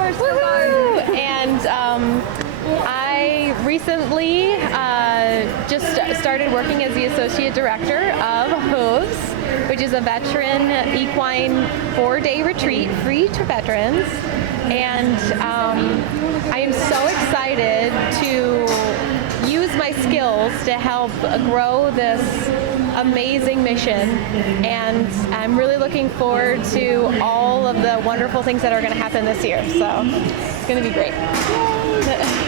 course. Woo-hoo! And I recently just started working as the Associate Director of HOOVES, which is a veteran equine 4-day retreat free to veterans. And I am so excited to use my skills to help grow this amazing mission, and I'm really looking forward to all of the wonderful things that are going to happen this year. So it's going to be great.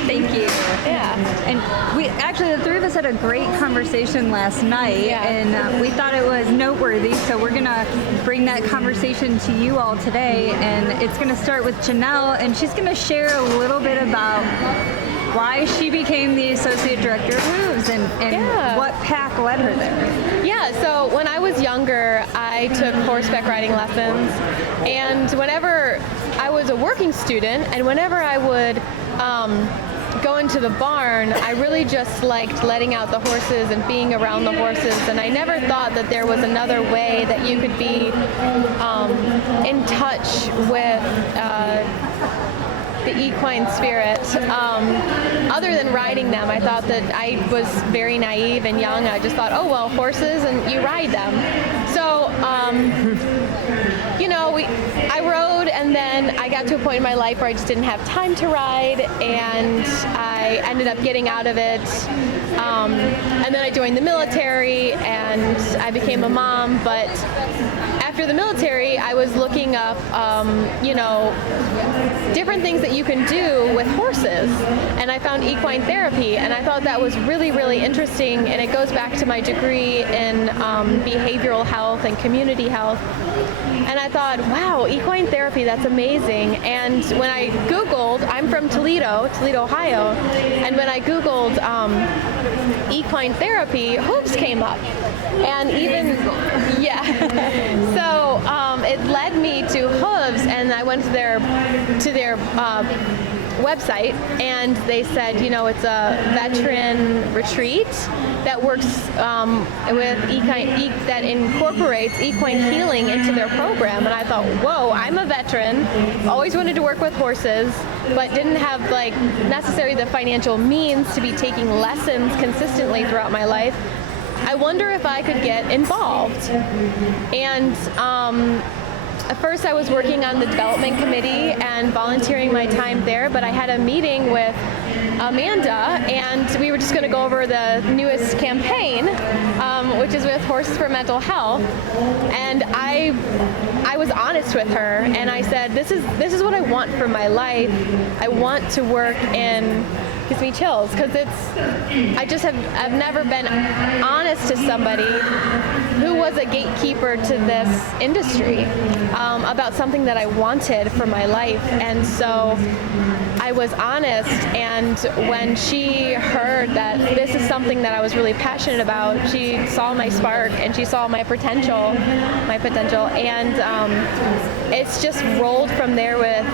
Thank you. Yeah. And we actually, the three of us had a great conversation last night, Yeah. and we thought it was noteworthy, so we're going to bring that conversation to you all today, and it's going to start with Janelle, and she's going to share a little bit about why she became the Associate Director of HOOVES and Yeah. what path led her there. Yeah, so when I was younger, I took horseback riding lessons, and whenever I was a working student, and whenever I would go into the barn, I really just liked letting out the horses and being around the horses, and I never thought that there was another way that you could be in touch with the equine spirit. Other than riding them, I thought that I was very naive and young. I just thought, oh, well, horses and you ride them. So, I rode, and then I got to a point in my life where I just didn't have time to ride, and I ended up getting out of it. And then I joined the military, and I became a mom, but after the military, I was looking up, different things that you can do with horses, and I found equine therapy, and I thought that was really, really interesting, and it goes back to my degree in behavioral health and community health, and I thought, wow, equine therapy, that's amazing. And when I Googled, I'm from Toledo, Ohio, and when I Googled equine therapy, HOOVES came up, and even, yeah, so it led me to HOOVES, and I went to their website, and they said, it's a veteran retreat that works with equine, that incorporates equine healing into their program. And I thought, whoa, I'm a veteran, always wanted to work with horses, but didn't have necessarily the financial means to be taking lessons consistently throughout my life. I wonder if I could get involved. And at first I was working on the development committee and volunteering my time there, but I had a meeting with Amanda, and we were just going to go over the newest campaign, which is with Horses for Mental Health. And I was honest with her, and I said, this is what I want for my life. I want to work in, gives me chills, because I've never been honest to somebody who was a gatekeeper to this industry about something that I wanted for my life. And so I was honest, and when she heard that this is something that I was really passionate about, she saw my spark and she saw my potential, and it's just rolled from there with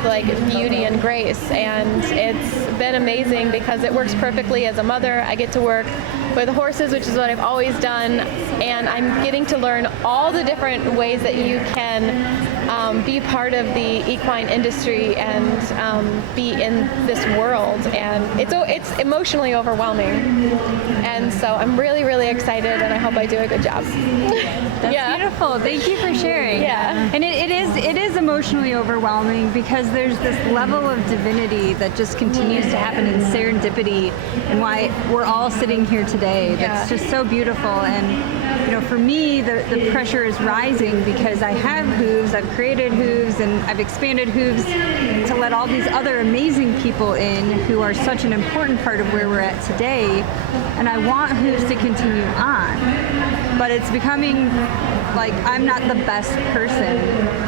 beauty and grace, and it's been amazing because it works perfectly as a mother. I get to work with horses, which is what I've always done, and I'm getting to learn all the different ways that you can be part of the equine industry and be in this world, and it's emotionally overwhelming, and so I'm really, really excited, and I hope I do a good job. That's beautiful. Thank you for sharing. Yeah. And it is emotionally overwhelming because there's this level of divinity that just continues to happen in serendipity, and why we're all sitting here today. That's just so beautiful. And for me, the pressure is rising because I have HOOVES, I've created HOOVES, and I've expanded HOOVES to let all these other amazing people in who are such an important part of where we're at today. And I want HOOVES to continue on. But it's becoming like I'm not the best person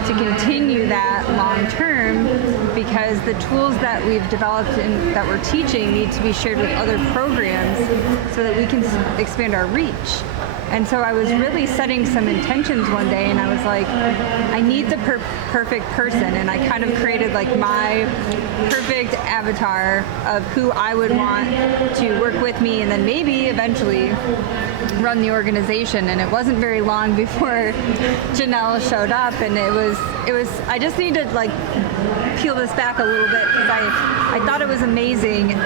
to continue that long term, because the tools that we've developed and that we're teaching need to be shared with other programs so that we can expand our reach. And so I was really setting some intentions one day, and I was like, I need the perfect person, and I kind of created my perfect avatar of who I would want to work with me, and then maybe eventually run the organization, and it wasn't very long before Janelle showed up, and it was I just need to like peel this back a little bit because I thought it was amazing in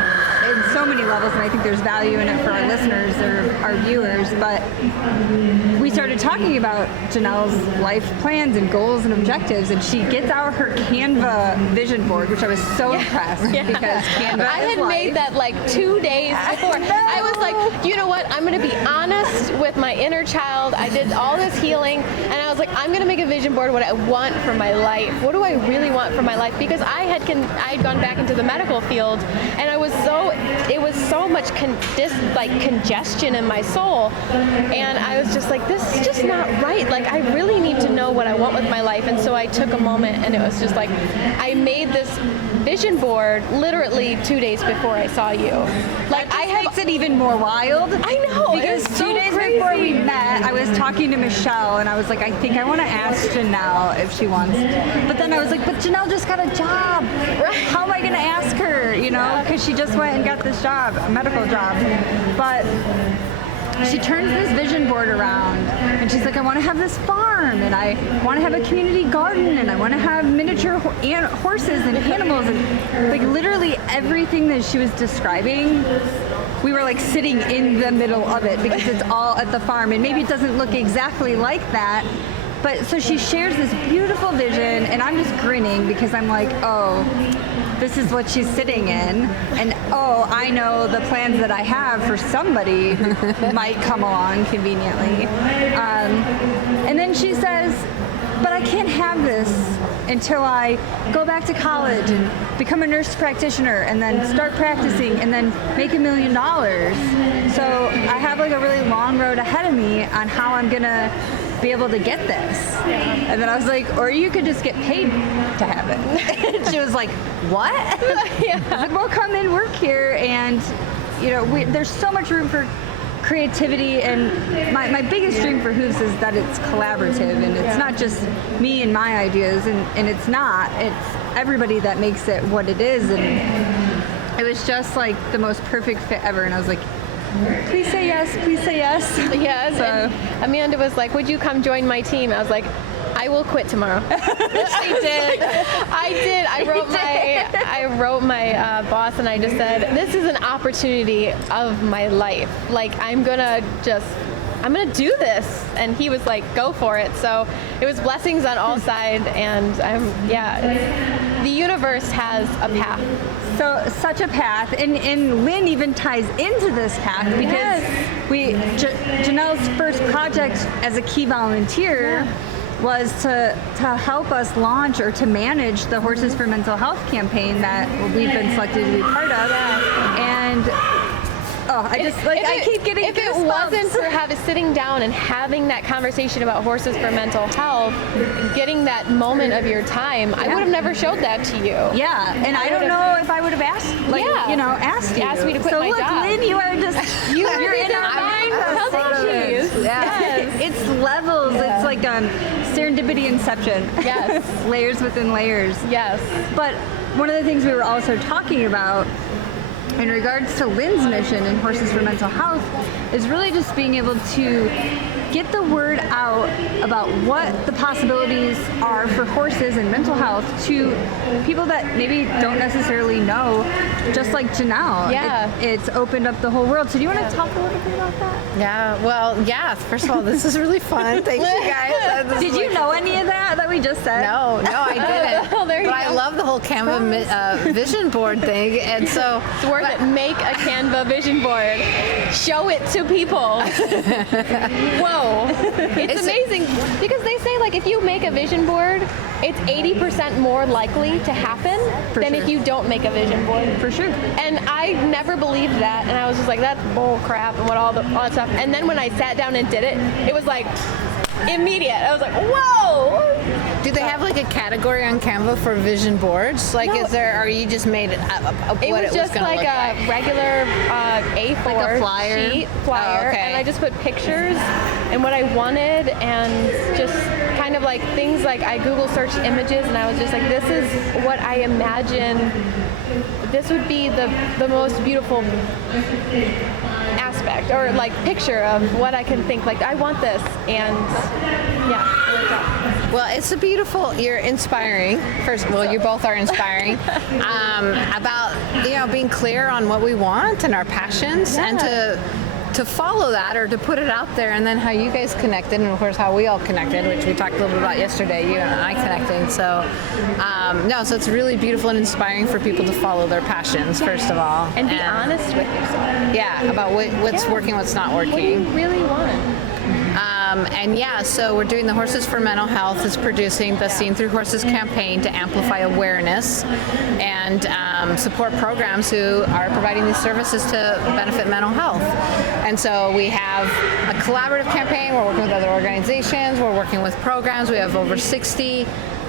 so many levels, and I think there's value in it for our listeners or our viewers. But we started talking about Janelle's life plans and goals and objectives, and she gets out her Canva vision board, which I was so impressed because Canva I had made that like 2 days before. I was like, you know what? I'm going to be honest with my inner child. I did all this healing, and I was like, I'm going to make a vision board what I want for my life. What do I really want for my life? Because I had gone back into the medical field, and it was so much congestion in my soul, and I was just like, this is just not right. Like, I really need to know what I want with my life. And so I took a moment, and it was just like, I made this vision board literally 2 days before I saw you. Like, makes it even more wild. I know, because it's 2 so days crazy. before we met, I was talking to Michelle, and I was like, I think I want to ask Janelle if she wants. But then I was like, but Janelle just got a job. Right. How am I going to ask her? You know, because she just went and got this job, a medical job. But she turns this vision board around, and she's like, I want to have this farm, and I want to have a community garden, and I want to have miniature horses and animals, and like literally everything that she was describing, we were like sitting in the middle of it because it's all at the farm, and maybe it doesn't look exactly like that. But so she shares this beautiful vision, and I'm just grinning because I'm like, oh, this is what she's sitting in. And oh, I know the plans that I have for somebody who might come along conveniently. And then she says, but I can't have this until I go back to college and become a nurse practitioner and then start practicing and then make $1 million. So I have like a really long road ahead of me on how I'm gonna be able to get this. And then I was like, or you could just get paid to have it. And she was like, what? I was like, well, come and work here, and you know, there's so much room for creativity, and my biggest dream for Hooves is that it's collaborative, and it's not just me and my ideas, and it's everybody that makes it what it is. And it was just like the most perfect fit ever, and I was like, please say yes, please say yes. Yes. So, and Amanda was like, would you come join my team? I was like, I will quit tomorrow. She did. I did. I wrote my boss, and I just said, this is an opportunity of my life. Like, I'm gonna do this. And he was like, go for it. So it was blessings on all sides, and the universe has a path. So such a path, and Lynn even ties into this path because Janelle's first project as a key volunteer was to help us launch or to manage the Horses for Mental Health campaign that we've been selected to be part of. And I keep getting If goosebumps. it wasn't for sitting down and having that conversation about Horses for Mental Health, getting that moment of your time, I would have never showed that to you. Yeah, and I don't know if I would have asked you. Asked me to quit so my look, job. Lynn, you are just you're in our mind. Yes. It's levels. It's like serendipity inception. Yes. Layers within layers. Yes. But one of the things we were also talking about in regards to Lynn's mission in Horses for Mental Health is really just being able to get the word out about what the possibilities are for horses and mental health to people that maybe don't necessarily know, just like Janelle. Yeah. It's opened up the whole world. So do you want to talk a little bit about that? Yeah, well, yeah, first of all, this is really fun. Thanks, you guys. Did you know any of that we just said? No, I didn't. Oh, there you but go. I love the whole Canva vision board thing, and so It's worth it. Make a Canva vision board. Show it to people. Whoa. It's amazing because they say, like, if you make a vision board, it's 80% more likely to happen than if you don't make a vision board. For sure. And I never believed that, and I was just like, that's bull crap and all that stuff. And then when I sat down and did it, it was like immediate. I was like, whoa. do they have like a category on Canva for vision boards? Like, No. or you just made it up It what was it was just going to like look a like? regular A4 Like a flyer? sheet flyer, Oh, okay. and I just put pictures and what I wanted, and just kind of like things like I Google searched images, and I was just like, this is what I imagine. This would be the most beautiful aspect or like picture of what I can think like I want this, and yeah, it worked out. Well, it's a beautiful. You're inspiring. First, well, you both are inspiring about being clear on what we want and our passions, and to follow that or to put it out there, and then how you guys connected, and of course how we all connected, which we talked a little bit about yesterday, you and I connecting. So so it's really beautiful and inspiring for people to follow their passions, first of all, and be honest with yourself. Yeah, about what's working, what's not working. What do you really want? So we're doing the Horses for Mental Health is producing the Seen Through Horses campaign to amplify awareness and support programs who are providing these services to benefit mental health. And so we have a collaborative campaign. We're working with other organizations. We're working with programs. We have over 60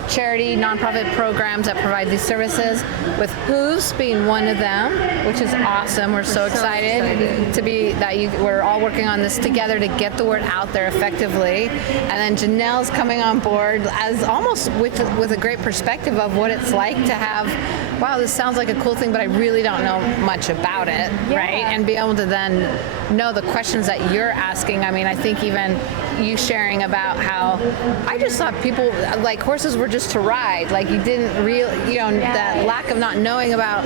charity nonprofit programs that provide these services, with HOOVES being one of them, which is awesome. We're so excited to be we're all working on this together to get the word out there effectively. And then Janelle's coming on board as almost with a great perspective of what it's like to have, wow, this sounds like a cool thing, but I really don't know much about it, right? And be able to then know the questions that you're asking. I mean, I think even you sharing about how I just thought people, like, horses were just to ride. Like, you didn't really, that lack of not knowing about,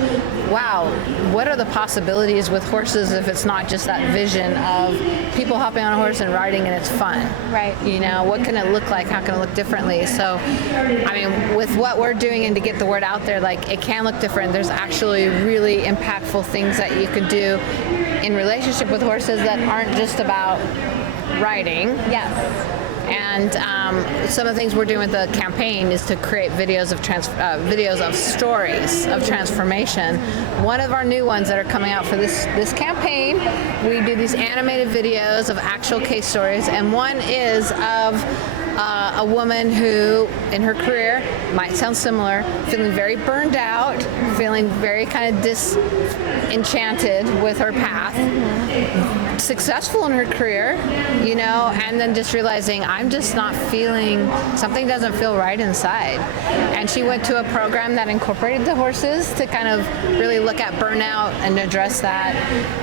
wow, what are the possibilities with horses if it's not just that vision of people hopping on a horse and riding and it's fun. Right. What can it look like? How can it look differently? So, I mean, with what we're doing and to get the word out there, like, it can look different. There's actually really impactful things that you can do in relationship with horses that aren't just about riding. Yes. And some of the things we're doing with the campaign is to create videos of stories of transformation. One of our new ones that are coming out for this campaign, we do these animated videos of actual case stories, and one is of a woman who, in her career, might sound similar, feeling very burned out, feeling very kind of disenchanted with her path, successful in her career, and then just realizing, I'm just not feeling, something doesn't feel right inside. And she went to a program that incorporated the horses to kind of really look at burnout and address that.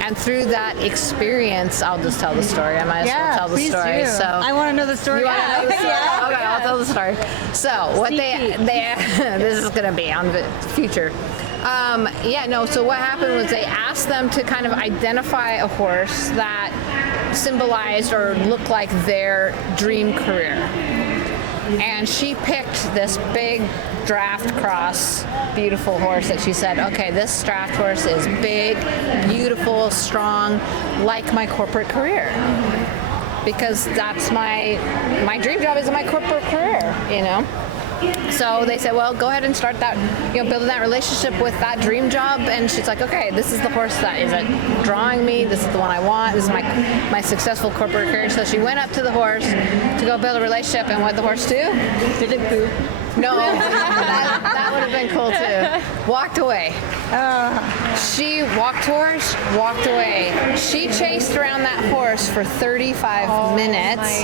And through that experience, I'll just tell the story. I might as well tell the story. Do. So I want to know the story. You want to know the story? Okay, I'll tell the story. So what they this is going to be on the future. So what happened was they asked them to kind of identify a horse that symbolized or looked like their dream career. And she picked this big draft cross, beautiful horse that she said, okay, this draft horse is big, beautiful, strong, like my corporate career. Because that's my dream job is my corporate career, So they said, well, go ahead and start that, building that relationship with that dream job. And she's like, okay, this is the horse that is drawing me. This is the one I want. This is my successful corporate career. So she went up to the horse to go build a relationship. And what did the horse do? Did it poop? No, that would have been cool too. Walked away. She walked towards, walked away. She chased around that horse for 35 minutes,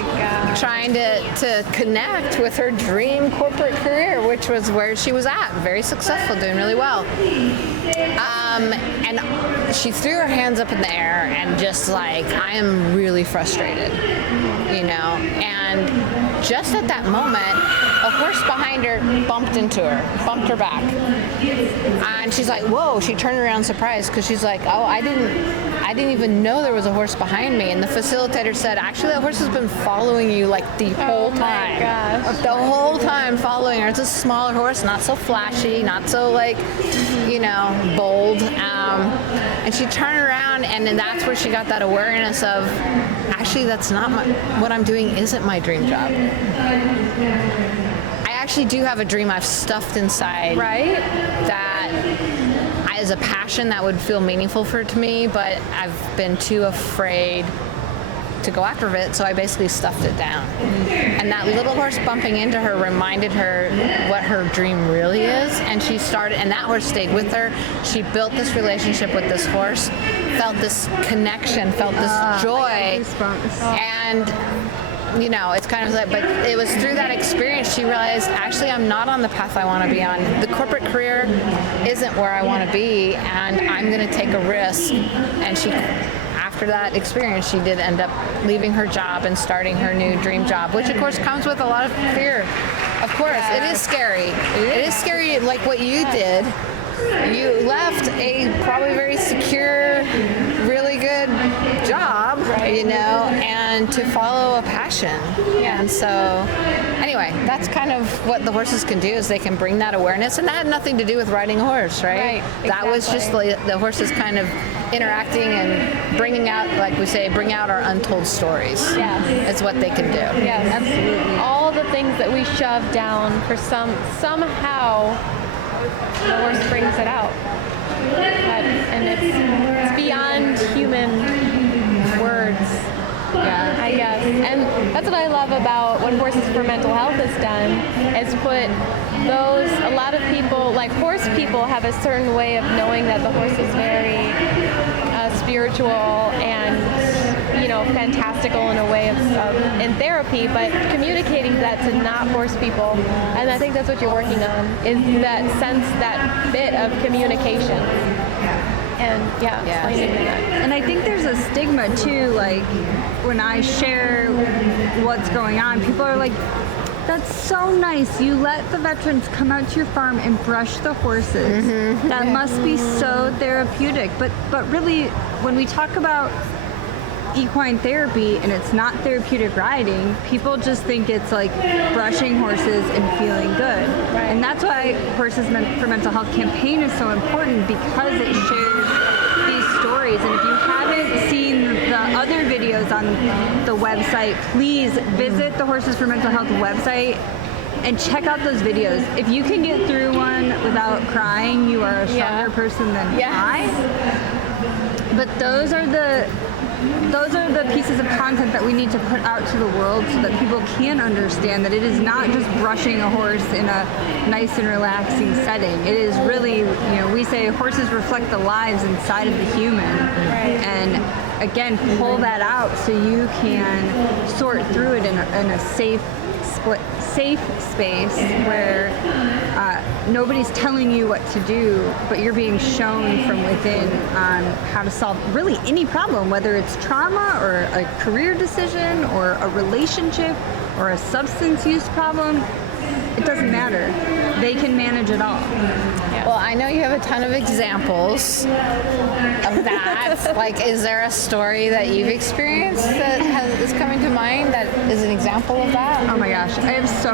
trying to connect with her dream corporate career, which was where she was at, very successful, doing really well. And she threw her hands up in the air and just like, I am really frustrated, and just at that moment, a horse behind her bumped her back. And she's like, whoa, she turned around surprised because she's like, oh, I didn't even know there was a horse behind me. And the facilitator said, actually, that horse has been following you like the whole time. Gosh. The whole time following her. It's a smaller horse, not so flashy, not so like, bold. And she turned around, and then that's where she got that awareness of, actually, that's not what I'm doing isn't my dream job. I actually do have a dream I've stuffed inside. Right. That is a passion that would feel meaningful to me, but I've been too afraid to go after it, so I basically stuffed it down. And that little horse bumping into her reminded her what her dream really is, and she started, and that horse stayed with her. She built this relationship with this horse, felt this connection, felt this joy, and it's kind of like, but it was through that experience she realized, actually, I'm not on the path I want to be on. The corporate career isn't where I want to be, and I'm going to take a risk. And she, after that experience, she did end up leaving her job and starting her new dream job, which of course comes with a lot of fear. Of course, it is scary. It is scary, like what you did. You left a probably very secure, really good job, you know, and to follow a passion. And so, anyway, that's kind of what the horses can do, is they can bring that awareness. And that had nothing to do with riding a horse, right? That was just like the horses kind of interacting and bringing out, like we say, bring out our untold stories. It's what they can do. Yes, absolutely. All the things that we shove down for somehow the horse brings it out. And it's beyond human words. I guess. And that's what I love about what Horses for Mental Health has done, is put a lot of people, like horse people, have a certain way of knowing that the horse is very spiritual and, you know, fantastical in a way of in therapy, but communicating that to not horse people. And I think that's what you're working on, is that sense, that bit of communication. And explaining that. And I think there's a stigma too, like when I share what's going on, people are like, that's so nice. You let the veterans come out to your farm and brush the horses. That must be so therapeutic. But really, when we talk about equine therapy and it's not therapeutic riding, people just think it's like brushing horses and feeling good. And that's why Horses for Mental Health campaign is so important, because it shares these stories. And if you haven't seen the other videos on the website, please visit the Horses for Mental Health website and check out those videos. If you can get through one without crying, you are a stronger person than I. But those are the pieces of content that we need to put out to the world, so that people can understand that it is not just brushing a horse in a nice and relaxing setting. It is really, you know, we say horses reflect the lives inside of the human. And again, pull that out so you can sort through it in a safe space where nobody's telling you what to do, but you're being shown from within on how to solve really any problem, whether it's trauma or a career decision or a relationship or a substance use problem. It doesn't matter. They can manage it all. Well, I know you have a ton of examples of that. Like, is there a story that you've experienced that is coming to mind that is an example of that? Oh my gosh, I have so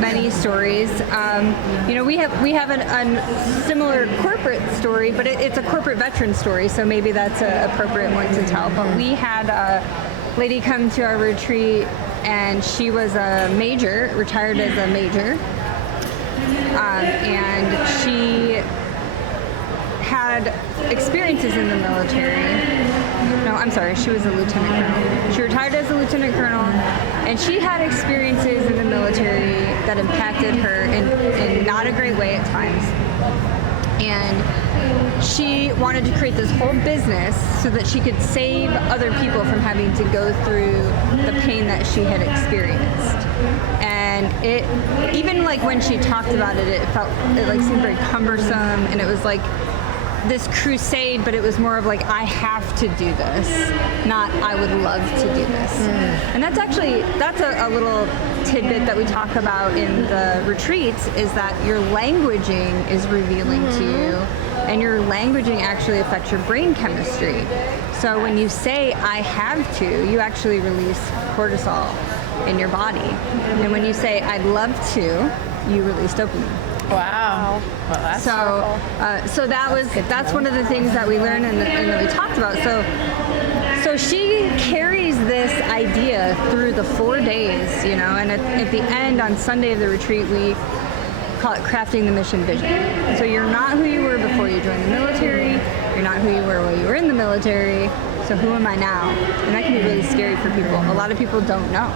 many stories. You know, we have a similar corporate story, but it's a corporate veteran story, so maybe that's an appropriate one to tell. But we had a lady come to our retreat, and she was a major, retired as a major, and she had experiences in the military. No, I'm sorry, she was a lieutenant colonel. She retired as a lieutenant colonel, and she had experiences in the military that impacted her in not a great way at times. And she wanted to create this whole business so that she could save other people from having to go through the pain that she had experienced. And it, even like when she talked about it, it like seemed very cumbersome, and it was like this crusade, but it was more of like, I have to do this, not I would love to do this. And that's a little tidbit that we talk about in the retreats, is that your languaging is revealing to you, and your languaging actually affects your brain chemistry. So when you say I have to, you actually release cortisol in your body. And when you say I'd love to, you release dopamine. Wow. Well, that's so that's one of the things that we learned and that we talked about. So she carries this idea through the 4 days, you know, and at the end, on Sunday of the retreat, we call it crafting the mission vision. So you're not who you were before you joined the military. You're not who you were while you were in the military. So who am I now? And that can be really scary for people. A lot of people don't know.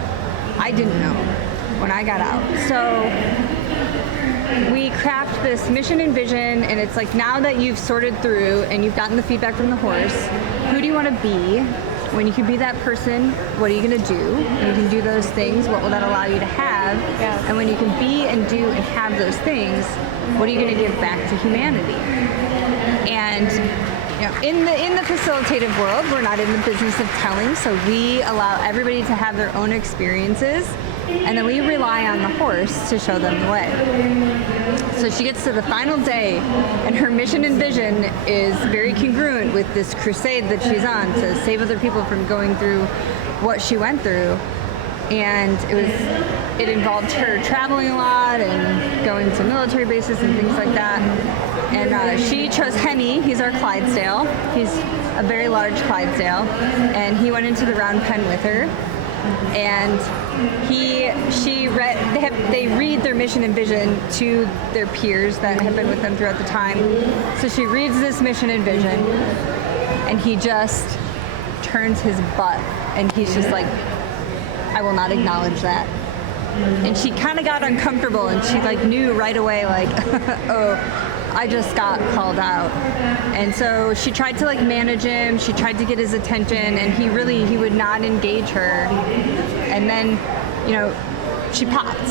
I didn't know when I got out. So we craft this mission and vision, and it's like, now that you've sorted through and you've gotten the feedback from the horse, who do you want to be? When you can be that person, what are you going to do? When you can do those things, what will that allow you to have? And when you can be and do and have those things, what are you going to give back to humanity? And In the facilitative world, we're not in the business of telling, so we allow everybody to have their own experiences, and then we rely on the horse to show them the way. So she gets to the final day, and her mission and vision is very congruent with this crusade that she's on to save other people from going through what she went through. And it involved her traveling a lot and going to military bases and things like that. And she chose Hemi. He's our Clydesdale. He's a very large Clydesdale, and he went into the round pen with her. And they read their mission and vision to their peers that have been with them throughout the time. So she reads this mission and vision, and he just turns his butt, and he's just like, I will not acknowledge that. And she kind of got uncomfortable, and she like knew right away, like, oh, I just got called out. And so she tried to like manage him, she tried to get his attention, and he would not engage her. And then, she popped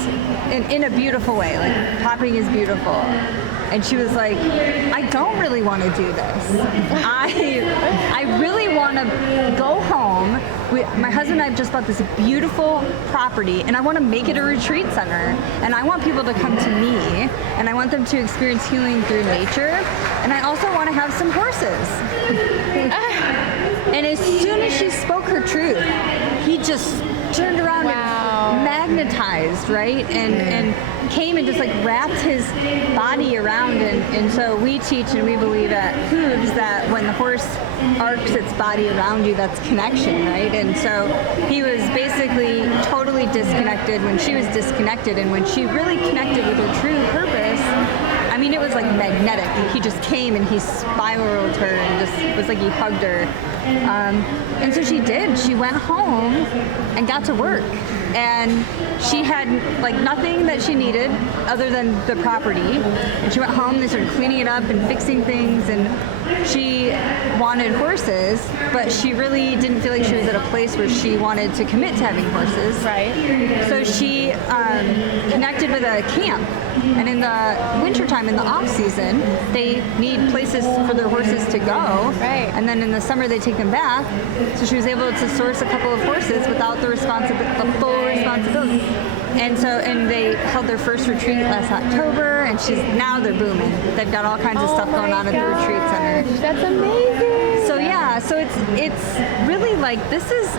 in a beautiful way, like popping is beautiful. And she was like, I don't really want to do this. I really want to go home. My husband and I have just bought this beautiful property, and I want to make it a retreat center. And I want people to come to me, and I want them to experience healing through nature. And I also want to have some horses. And as soon as she spoke her truth, he just turned around and magnetized, right? And came and just like wrapped his body around. And so we teach and we believe at HOOVES that when the horse arcs its body around you, that's connection, right? And so he was basically totally disconnected when she was disconnected, and when she really connected with her true purpose, I mean, it was like magnetic. He just came and he spiraled her and just was like he hugged her. And so she did. She went home and got to work. And she had like nothing that she needed other than the property. And she went home, they started cleaning it up and fixing things, and she wanted horses, but she really didn't feel like she was at a place where she wanted to commit to having horses. Right. So she connected with a camp. And in the wintertime, in the off season, they need places for their horses to go. Right. And then in the summer, they take them back. So she was able to source a couple of horses without the full responsibility. And they held their first retreat last October, and now they're booming. They've got all kinds of stuff going on at the retreat center. That's amazing. So yeah, so it's really like, this is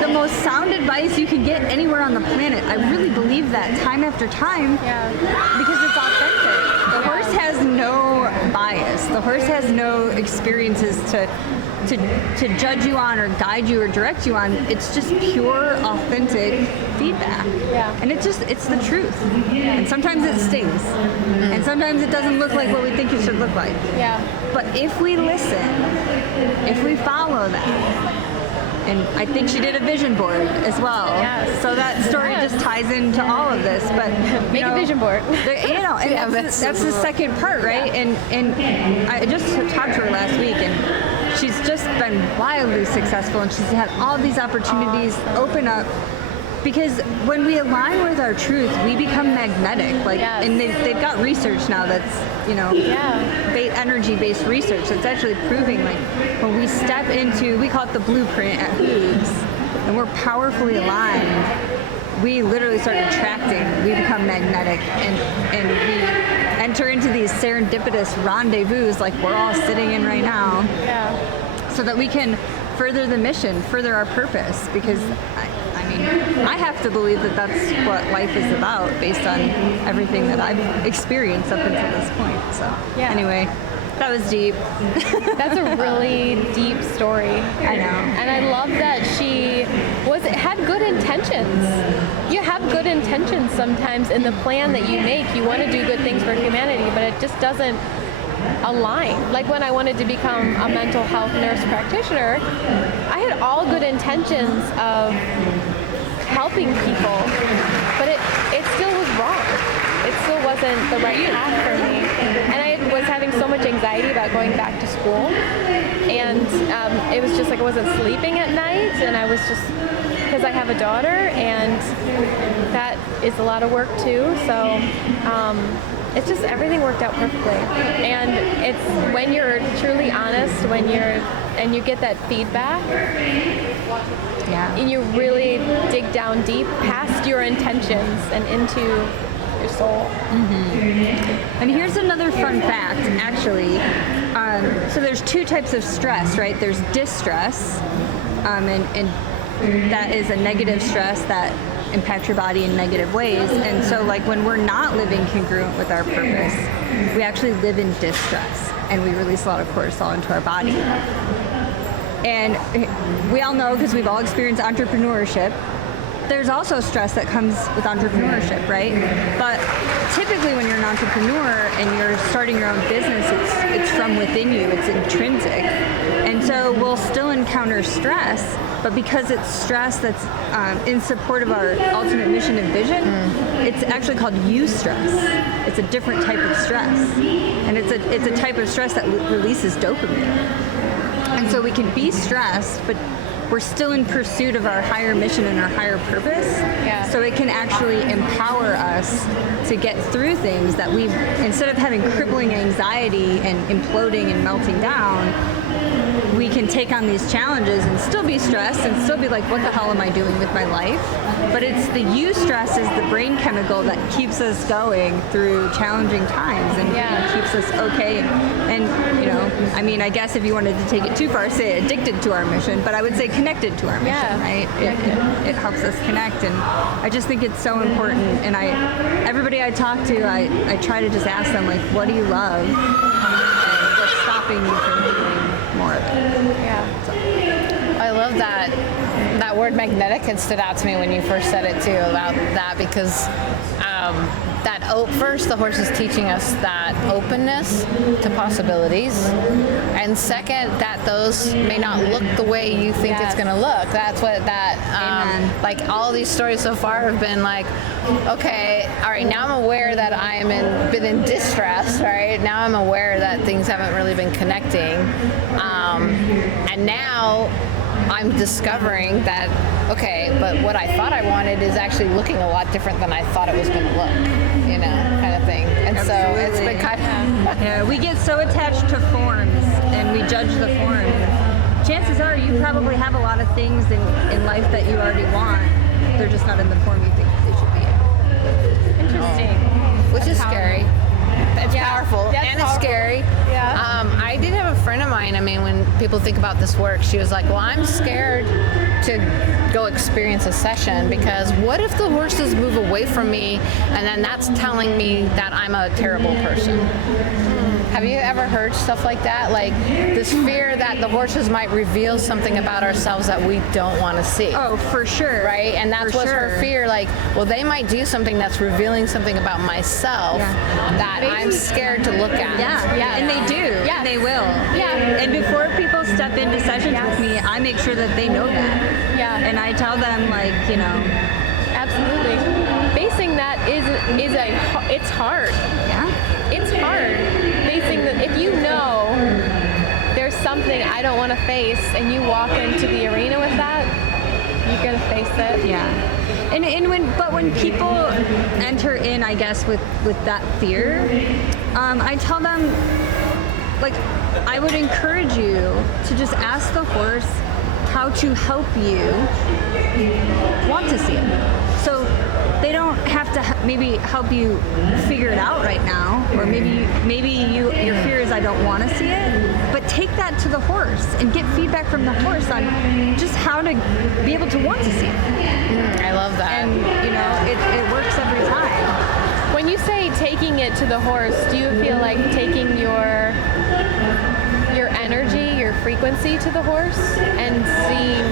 the most sound advice you can get anywhere on the planet. I really believe that time after time, because it's authentic. The horse has no bias. The horse has no experiences to judge you on or guide you or direct you on. It's just pure, authentic feedback. Yeah. And it's the truth. And sometimes it stings. And sometimes it doesn't look like what we think it should look like. Yeah. But if we listen, if we follow that, and I think she did a vision board as well. Yes. So that story just ties into all of this. But make a vision board. And that's the second part, right? And I just talked to her last week, and she's just been wildly successful, and she's had all these opportunities open up. Because when we align with our truth, we become magnetic. And they've got research now that's, energy-based research that's actually proving, like, when we step into, we call it the blueprint at HOOVES, and we're powerfully aligned, we literally start attracting. We become magnetic, and we enter into these serendipitous rendezvous like we're all sitting in right now. Yeah. So that we can further the mission, further our purpose, because I have to believe that that's what life is about based on everything that I've experienced up until this point. So anyway, that was deep. That's a really deep story. I know. And I love that she had good intentions. You have good intentions sometimes in the plan that you make. You want to do good things for humanity, but it just doesn't align. Like when I wanted to become a mental health nurse practitioner, I had all good intentions of helping people, but it still was wrong. It still wasn't the right path for me. And I was having so much anxiety about going back to school, and it was just like I wasn't sleeping at night, and I was just, because I have a daughter, and that is a lot of work too. So it's just everything worked out perfectly. And it's when you're truly honest, and you get that feedback, and you really dig down deep past your intentions and into your soul. And here's another fun fact, actually. So there's two types of stress, right? There's distress, and that is a negative stress that impacts your body in negative ways. And so like when we're not living congruent with our purpose, we actually live in distress, and we release a lot of cortisol into our body. And we all know, because we've all experienced entrepreneurship, there's also stress that comes with entrepreneurship, right? But typically when you're an entrepreneur and you're starting your own business, it's from within you, it's intrinsic. And so we'll still encounter stress, but because it's stress that's in support of our ultimate mission and vision, it's actually called eustress. It's a different type of stress. And it's a type of stress that releases dopamine. And so we can be stressed, but we're still in pursuit of our higher mission and our higher purpose. Yeah. So it can actually empower us to get through things that we, instead of having crippling anxiety and imploding and melting down, we can take on these challenges and still be stressed and still be like, what the hell am I doing with my life? But it's the eustress is the brain chemical that keeps us going through challenging times and keeps us okay. And, you know, I mean, I guess if you wanted to take it too far, say addicted to our mission, but I would say connected to our mission, right? It helps us connect. And I just think it's so important. And everybody I talk to, I try to just ask them, like, what do you love? And what's stopping you from doing more of it? Yeah. So. I love that word magnetic had stood out to me when you first said it too, about that, because first the horse is teaching us that openness to possibilities, and second that those may not look the way you think it's going to look. That's what like all these stories so far have been like, okay, all right, now I'm aware that been in distress, right? Now I'm aware that things haven't really been connecting, and now I'm discovering that, okay, but what I thought I wanted is actually looking a lot different than I thought it was going to look, you know, kind of thing. And Absolutely. so it's been kind of... Yeah, we get so attached to forms and we judge the form. Chances are you probably have a lot of things in life that you already want. They're just not in the form you think they should be in. Interesting. Which is scary. It's powerful, That's and it's powerful. scary. Yeah. I did have a friend of mine, I mean, when people think about this work, she was like, well, I'm scared to go experience a session, because what if the horses move away from me and then that's telling me that I'm a terrible person? Have you ever heard stuff like that? Like this fear that the horses might reveal something about ourselves that we don't want to see. Oh, for sure. Right? And that's what's her fear. Like, well, they might do something that's revealing something about myself that I'm scared to look at. Yeah, and they do. Yeah. And they will. Yeah. And before people step into sessions with me, I make sure that they know that. Yeah. And I tell them, like, you know. Absolutely. Facing that it's hard. Yeah. It's hard. Facing that, if you know there's something I don't want to face, and you walk into the arena with that, you're gonna face it. Yeah. And when people enter in, I guess, with that fear, I tell them, like, I would encourage you to just ask the horse how to help you want to see it. So they don't have to maybe help you figure it out right now, or maybe your fear is I don't want to see it, but take that to the horse and get feedback from the horse on just how to be able to want to see it. I love that. And you know, it works every time. When you say taking it to the horse, do you feel like taking your energy, your frequency to the horse, and seeing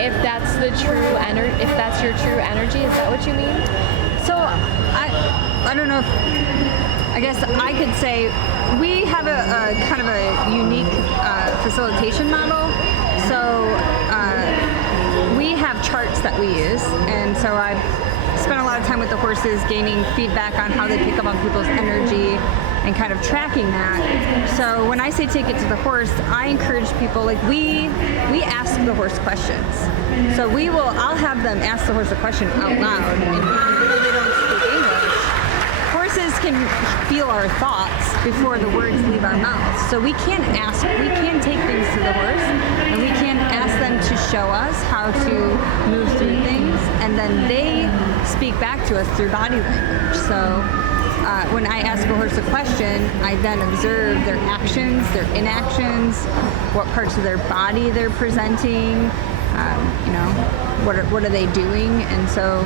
if that's the true if that's your true energy? Is that what you mean? So I don't know if, I guess I could say we have a kind of a unique facilitation model. So we have charts that we use, and so I've spent a lot of time with the horses gaining feedback on how they pick up on people's energy and kind of tracking that. So when I say take it to the horse, I encourage people, like we ask the horse questions. So I'll have them ask the horse a question out loud, and even though they don't speak English, horses can feel our thoughts before the words leave our mouths. So we can take things to the horse, and we can ask them to show us how to move through things, and then they speak back to us through body language. So when I ask a horse a question, I then observe their actions, their inactions, what parts of their body they're presenting, what are they doing, and so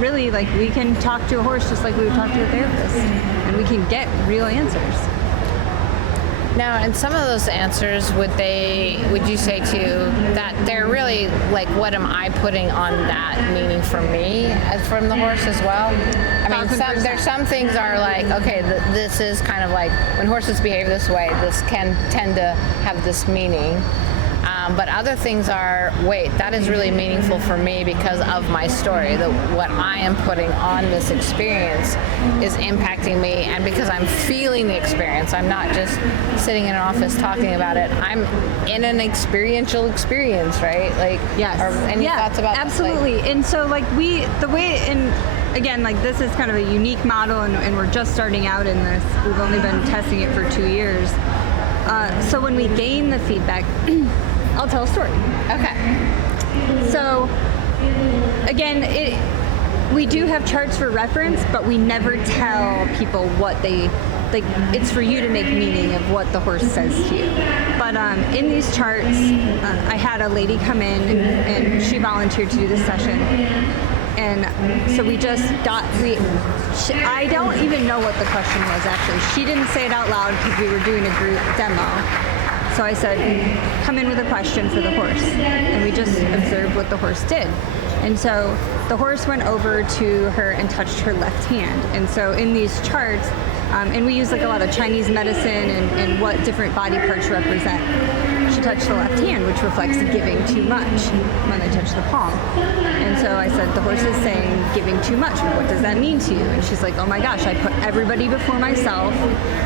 really, like, we can talk to a horse just like we would talk to a therapist, and we can get real answers. Now, and some of those answers, would you say to that they're really like, what am I putting on that meaning for me as from the horse as well? I mean, there's some things are like, okay, this is kind of like when horses behave this way, this can tend to have this meaning. But other things are, wait, that is really meaningful for me because of my story. What I am putting on this experience is impacting me, and because I'm feeling the experience. I'm not just sitting in an office talking about it. I'm in an experiential experience, right? Like, yes. Any thoughts about absolutely. Like, and so, like, again, like, this is kind of a unique model, and we're just starting out in this. We've only been testing it for 2 years. So when we gain the feedback, I'll tell a story. Okay. So, again, we do have charts for reference, but we never tell people what they, like, it's for you to make meaning of what the horse says to you. But in these charts, I had a lady come in, and she volunteered to do this session. And so I don't even know what the question was, actually. She didn't say it out loud because we were doing a group demo. So I said, come in with a question for the horse. And we just observed what the horse did. And so the horse went over to her and touched her left hand. And so in these charts, and we use like a lot of Chinese medicine and what different body parts represent. She touched the left hand, which reflects giving too much when I touch the palm. And so I said, the horse is saying giving too much. What does that mean to you? And she's like, oh my gosh, I put everybody before myself.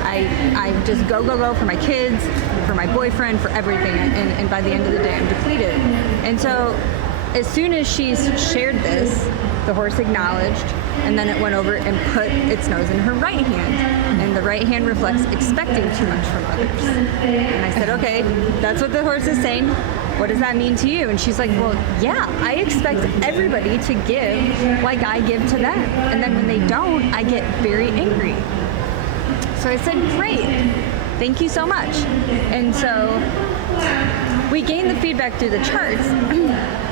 I just go for my kids, for my boyfriend, for everything. And by the end of the day, I'm depleted. And so as soon as she shared this, the horse acknowledged, and then it went over and put its nose in her right hand. And the right hand reflects expecting too much from others. And I said, okay, that's what the horse is saying. What does that mean to you? And she's like, well, yeah, I expect everybody to give like I give to them. And then when they don't, I get very angry. So I said, great, thank you so much. And so we gain the feedback through the charts.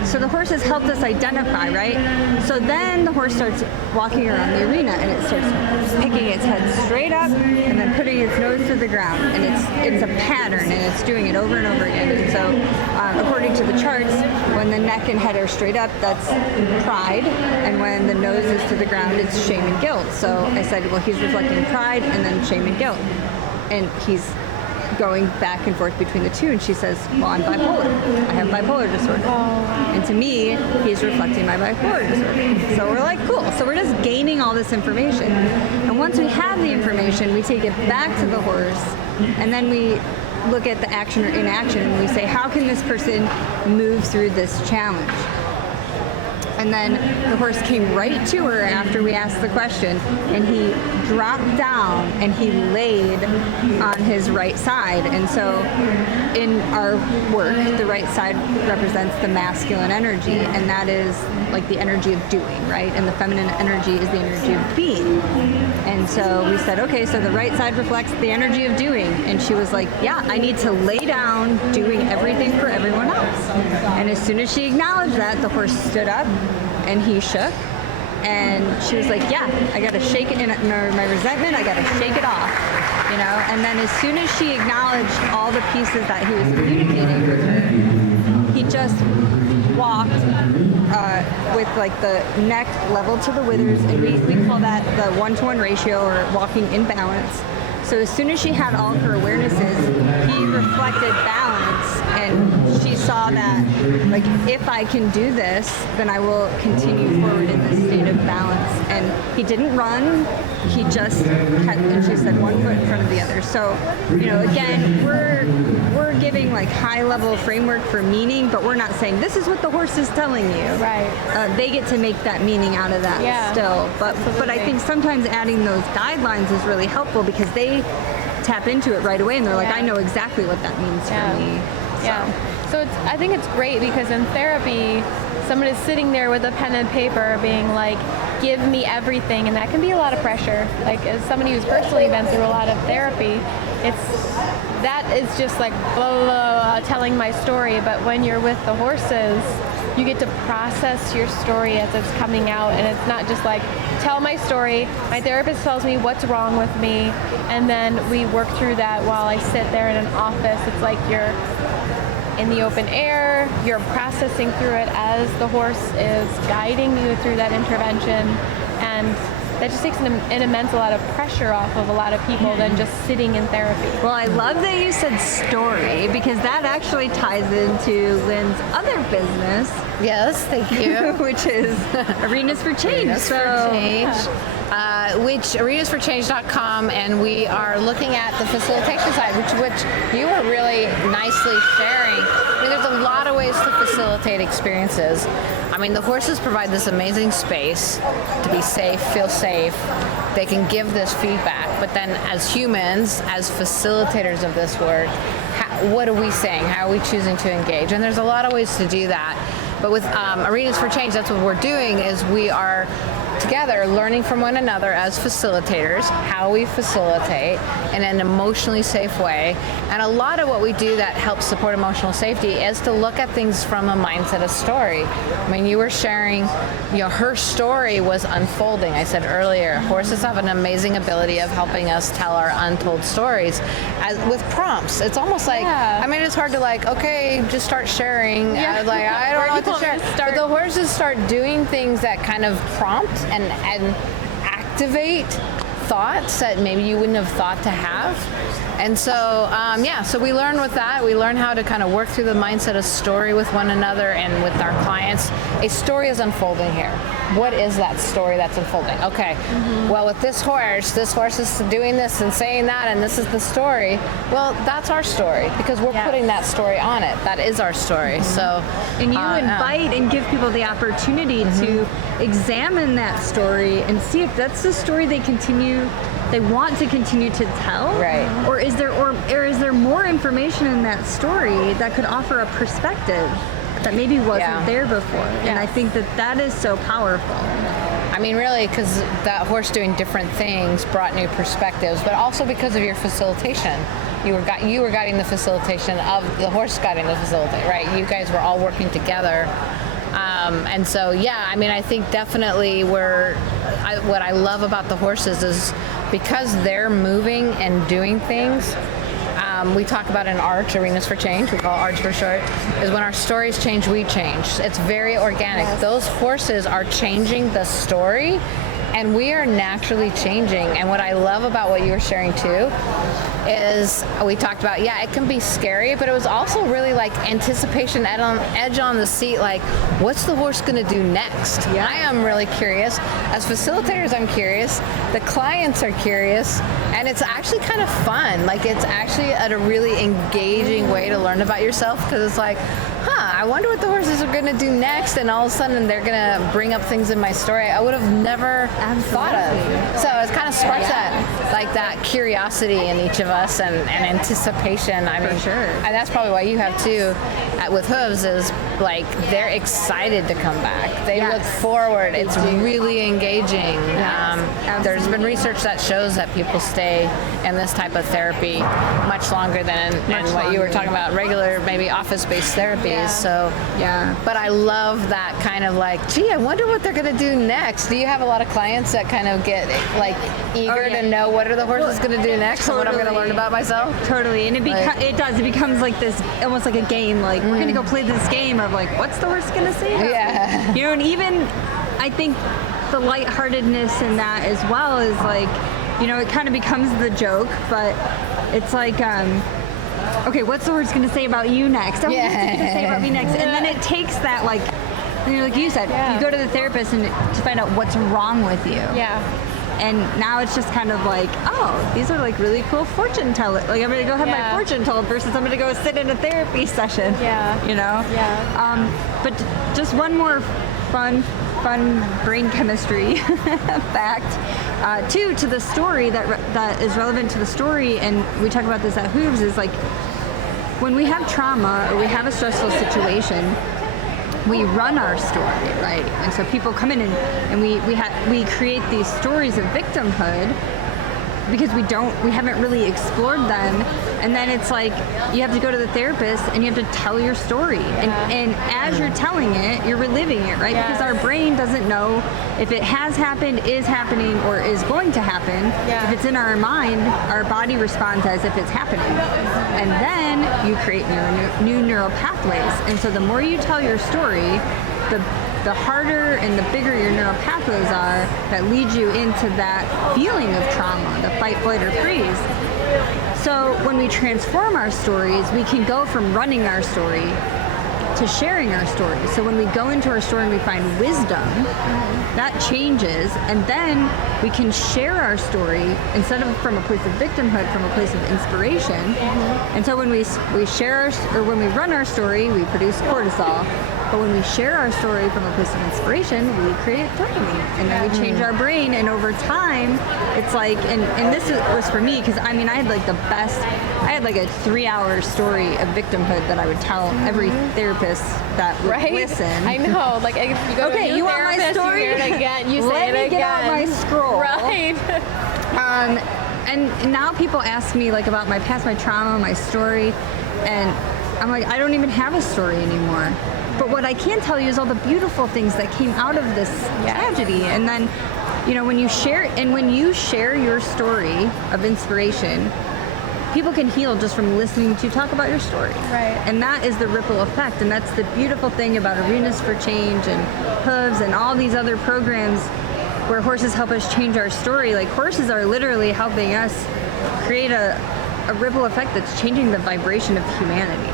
So the horse has helped us identify, right? So then the horse starts walking around the arena, and it starts picking its head straight up and then putting its nose to the ground. And it's a pattern, and it's doing it over and over again. And so according to the charts, when the neck and head are straight up, that's pride. And when the nose is to the ground, it's shame and guilt. So I said, well, he's reflecting pride and then shame and guilt. And he's going back and forth between the two, and she says, well, I'm bipolar. I have bipolar disorder. And to me, he's reflecting my bipolar disorder. So we're like, cool. So we're just gaining all this information. And once we have the information, we take it back to the horse, and then we look at the action or inaction, and we say, how can this person move through this challenge? And then the horse came right to her after we asked the question, and he dropped down and he laid on his right side. And so in our work, the right side represents the masculine energy, and that is like the energy of doing, right? And the feminine energy is the energy of being. And so we said, okay, so the right side reflects the energy of doing. And she was like, yeah, I need to lay down doing everything for everyone else. And as soon as she acknowledged that, the horse stood up and he shook. And she was like, yeah, I got to shake it in my resentment. I got to shake it off, you know? And then as soon as she acknowledged all the pieces that he was communicating with her, he just walked with like the neck level to the withers, and we call that the 1-to-1 ratio, or walking in balance. So as soon as she had all of her awarenesses, he reflected balance, and she saw that, like, if I can do this, then I will continue forward in this state of balance. And he didn't run, he just kept, and she said, one foot in front of the other. So, you know, again, we're giving giving like high level framework for meaning, but we're not saying this is what the horse is telling you. Right. They get to make that meaning out of that still. But I think sometimes adding those guidelines is really helpful because they tap into it right away and they're like, I know exactly what that means for me. So I think it's great because in therapy, someone is sitting there with a pen and paper being like, give me everything, and that can be a lot of pressure. Like as somebody who's personally been through a lot of therapy, that is just like blah, blah, blah, telling my story. But when you're with the horses, you get to process your story as it's coming out, and it's not just like, tell my story, my therapist tells me what's wrong with me, and then we work through that while I sit there in an office. It's like you're in the open air, you're processing through it as the horse is guiding you through that intervention, and that just takes an immense lot of pressure off of a lot of people than just sitting in therapy. Well, I love that you said story because that actually ties into Lynn's other business. Yes, thank you. Which is Arenas for Change. Which arenasforchange.com, and we are looking at the facilitation side, which you were really nicely sharing. I mean, there's a lot of ways to facilitate experiences. I mean, the horses provide this amazing space to be safe, feel safe. They can give this feedback, but then as humans, as facilitators of this work, what are we saying? How are we choosing to engage? And there's a lot of ways to do that. But with Arenas for Change, that's what we're doing, is we are together learning from one another as facilitators, how we facilitate in an emotionally safe way. And a lot of what we do that helps support emotional safety is to look at things from a mindset of story. I mean, you were sharing, her story was unfolding. I said earlier, horses have an amazing ability of helping us tell our untold stories with prompts. It's almost like, I mean, it's hard to like, okay, just start sharing. I don't know what to share. But the horses start doing things that kind of prompt and activate thoughts that maybe you wouldn't have thought to have. And so, so we learn with that. We learn how to kind of work through the mindset of story with one another and with our clients. A story is unfolding here. What is that story that's unfolding? Okay, well, with this horse is doing this and saying that, and this is the story. Well, that's our story because we're putting that story on it. That is our story. So, and you invite and give people the opportunity to examine that story and see if that's the story they want to continue to tell, right? Or is there more information in that story that could offer a perspective that maybe wasn't there before? And I think that is so powerful. I mean, really, because that horse doing different things brought new perspectives, but also because of your facilitation. You were guiding the facilitation of the horse guiding the facilitate, right? You guys were all working together. And so, I mean, I think definitely what I love about the horses is because they're moving and doing things. We talk about an arch, Arenas for Change, we call it ARCH for short, is when our stories change, we change. It's very organic. Those horses are changing the story, and we are naturally changing. And what I love about what you were sharing too is we talked about, it can be scary, but it was also really like anticipation, edge on the seat, like what's the horse going to do next? I am really curious. As facilitators, I'm curious. The clients are curious, and it's actually kind of fun. Like it's actually a really engaging way to learn about yourself, because it's like, I wonder what the horses are going to do next, and all of a sudden they're going to bring up things in my story I would have never thought of. So it kind of sparks that curiosity in each of us and anticipation. I mean, for sure. And that's probably why you have too with Hooves, is like they're excited to come back. They look forward. It's really engaging. There's been research that shows that people stay in this type of therapy much longer than what you were talking about, regular maybe office-based therapies. So but I love that kind of like, I wonder what they're going to do next. Do you have a lot of clients that kind of get like eager to know what are the horses going to do next and what I'm going to learn about myself? Totally. And it becomes like this, almost like a game, like we're going to go play this game of like, what's the horse going to say? And even I think the lightheartedness in that as well is like, it kind of becomes the joke, but it's like, okay, what's the horse going to say about you next? Oh, what's it going to say about me next? And then it takes that, like you said, you go to the therapist and to find out what's wrong with you. And now it's just kind of like, oh, these are like really cool fortune telling. Like I'm gonna go have my fortune told versus I'm gonna go sit in a therapy session. Yeah. You know. Yeah. But just one more fun brain chemistry fact. Two, to the story that is relevant to the story, and we talk about this at Hooves, is like when we have trauma or we have a stressful situation, we run our story, right? And so people come in and we create these stories of victimhood because we haven't really explored them. And then it's like you have to go to the therapist and you have to tell your story. And as you're telling it, you're reliving it, right? Because our brain doesn't know if it has happened, is happening, or is going to happen. If it's in our mind, our body responds as if it's happening. And then you create new neural pathways. And so the more you tell your story, the harder and the bigger your neural pathways are that lead you into that feeling of trauma, the fight, flight, or freeze. So when we transform our stories, we can go from running our story to sharing our story. So when we go into our story and we find wisdom, that changes, and then we can share our story instead of from a place of victimhood, from a place of inspiration. And so when we share when we run our story, we produce cortisol. But when we share our story from a place of inspiration, we create dopamine, and then we change our brain. And over time, it's like, and this was for me because I had like I had like a 3-hour story of victimhood that I would tell every therapist that would listen. I know, like if you go to a new you want my therapist, story? you hear it again, you say Let it me again. get out my scroll. Right. And now people ask me like about my past, my trauma, my story, and I'm like, I don't even have a story anymore. But what I can tell you is all the beautiful things that came out of this tragedy. And then, when you share your story of inspiration, people can heal just from listening to you talk about your story. Right. And that is the ripple effect. And that's the beautiful thing about Arenas for Change and Hooves and all these other programs where horses help us change our story. Like horses are literally helping us create a ripple effect that's changing the vibration of humanity.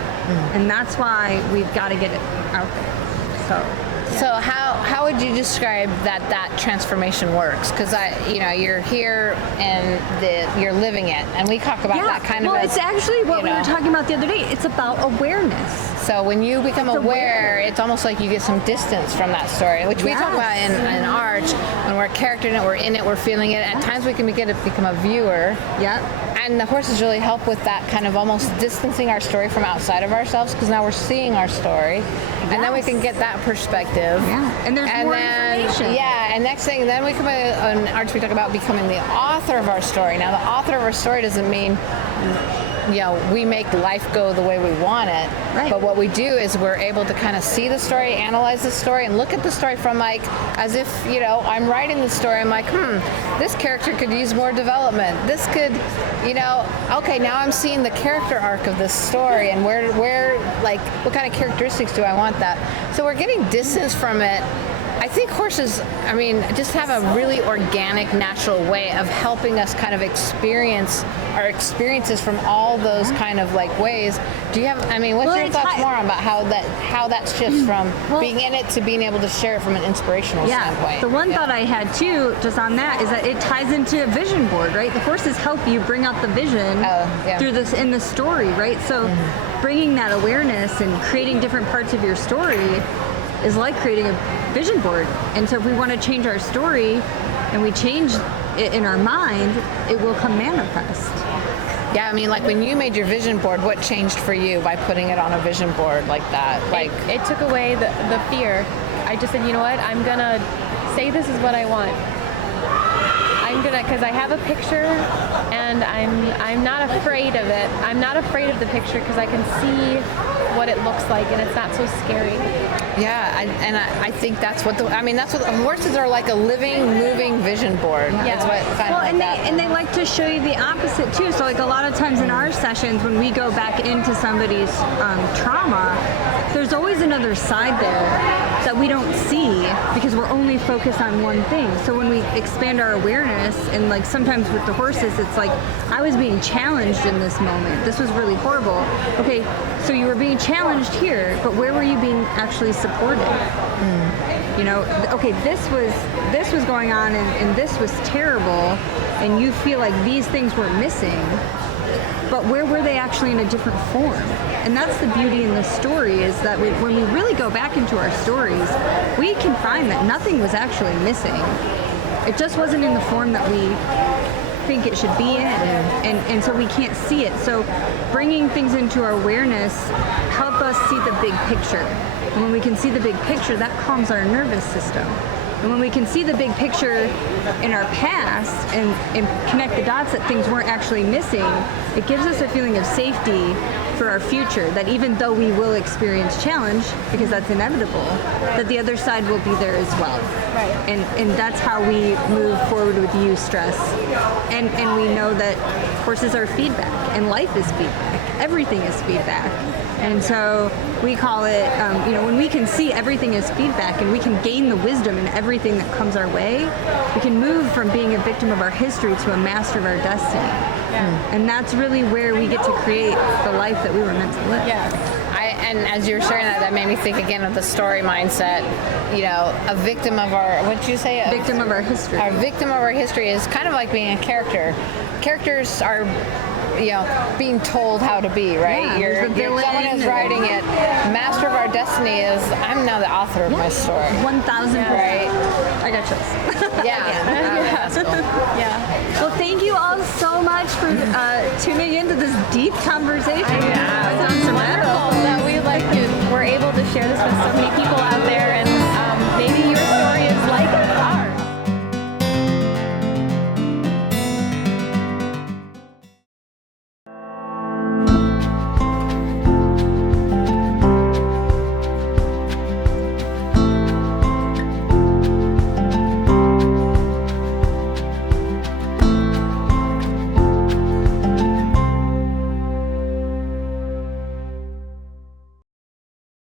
And that's why we've got to get it out there. So how would you describe that transformation works? Because you're here and you're living it, and we talk about that kind of. Well, it's actually what we were talking about the other day. It's about awareness. So when you become aware, it's almost like you get some distance from that story, which we talk about in Arch. When we're charactering it, we're in it, we're feeling it. At times we can become a viewer. Yeah. And the horses really help with that kind of almost distancing our story from outside of ourselves, because now we're seeing our story, and then we can get that perspective. Yeah, and there's more information. Yeah, and next thing, then we come in Arch, we talk about becoming the author of our story. Now, the author of our story doesn't mean we make life go the way we want it. Right. But what we do is we're able to kind of see the story, analyze the story, and look at the story from as if, I'm writing the story. I'm like, this character could use more development. This could, okay, now I'm seeing the character arc of this story, and where what kind of characteristics do I want that? So we're getting distance from it. I think horses, just have a really organic, natural way of helping us kind of experience our experiences from all those kind of ways. Do you have, what's your thoughts more about how that shifts from being in it to being able to share it from an inspirational standpoint? The one thought I had too, just on that, is that it ties into a vision board, right? The horses help you bring out the vision through this in the story, right? So bringing that awareness and creating different parts of your story is like creating a vision board. And so if we want to change our story and we change it in our mind, it will come manifest. Yeah, when you made your vision board, what changed for you by putting it on a vision board like that? It took away the fear. I just said, you know what, I'm gonna say this is what I want. Because I have a picture, and I'm not afraid of it. I'm not afraid of the picture because I can see what it looks like, and it's not so scary. Yeah, I think that's what horses are, like a living, moving vision board. Yeah. That's what they like to show you the opposite too. So a lot of times in our sessions, when we go back into somebody's trauma, there's always another side there that we don't see because we're only focused on one thing. So when we expand our awareness, and sometimes with the horses, it's like I was being challenged in this moment. This was really horrible. Okay, so you were being challenged here, but where were you being actually supported? You know, okay, this was going on and this was terrible, and you feel like these things were missing, but where were they actually in a different form? And that's the beauty in the story, is that when we really go back into our stories, we can find that nothing was actually missing. It just wasn't in the form that we think it should be in, and so we can't see it. So bringing things into our awareness help us see the big picture. And when we can see the big picture, that calms our nervous system. And when we can see the big picture in our past and connect the dots that things weren't actually missing, it gives us a feeling of safety for our future, that even though we will experience challenge, because that's inevitable, that the other side will be there as well. Right. And that's how we move forward with eustress. And we know that horses are feedback, and life is feedback. Everything is feedback. And so we call it, when we can see everything as feedback and we can gain the wisdom in everything that comes our way, we can move from being a victim of our history to a master of our destiny. Yeah. And that's really where we get to create the life that we were meant to live. Yes. And as you were sharing that made me think again of the story mindset. You know, a victim of our, what'd you say? Victim of our history. Our victim of our history is kind of like being a character. Characters are, being told how to be, right? Yeah, you're someone is writing it. Master of our destiny is, I'm now the author of my story. 1,000%. Right? I got chills. That's cool. Yeah. Well, thank you all so much for tuning into this deep conversation. Yeah. That sounds so